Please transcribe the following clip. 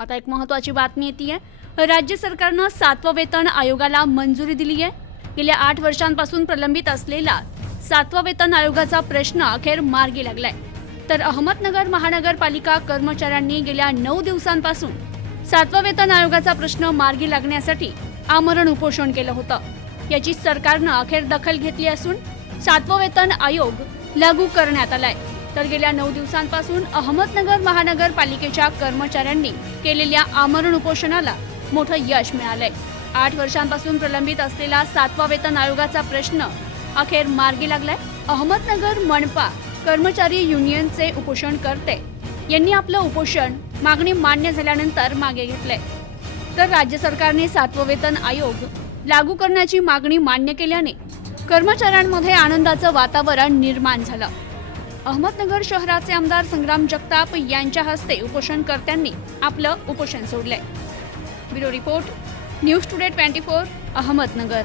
आता एक महत्वाची बातमी येते राज्य सरकारनं सातवं वेतन आयोगाला मंजुरी दिली आहे गेल्या आठ वर्षांपासून प्रलंबित असलेला सातवा वेतन आयोगाचा प्रश्न अखेर मार्गी लागलाय. तर अहमदनगर महानगरपालिका कर्मचाऱ्यांनी गेल्या नऊ दिवसांपासून सातवा वेतन आयोगाचा प्रश्न मार्गी लागण्यासाठी आमरण उपोषण केलं होतं. याची सरकारनं अखेर दखल घेतली असून सातवं वेतन आयोग लागू करण्यात आलाय. तर गेल्या नऊ दिवसांपासून अहमदनगर महानगरपालिकेच्या कर्मचाऱ्यांनी केलेल्या आमरण उपोषणाला मोठं यश मिळालंय. आठ वर्षांपासून प्रलंबित असलेला सातवा वेतन आयोगाचा प्रश्न अखेर मार्गी लागलाय. अहमदनगर मनपा कर्मचारी युनियनचे उपोषण करते. यांनी आपलं उपोषण मागणी मान्य झाल्यानंतर मागे घेतलंय. तर राज्य सरकारने सातवं वेतन आयोग लागू करण्याची मागणी मान्य केल्याने कर्मचाऱ्यांमध्ये आनंदाचं वातावरण निर्माण झालं. अहमदनगर शहराचे आमदार संग्राम जगताप यांच्या हस्ते उपोषणकर्त्यांनी आपलं उपोषण सोडलंय. Bureau report news today twenty four Ahmednagar.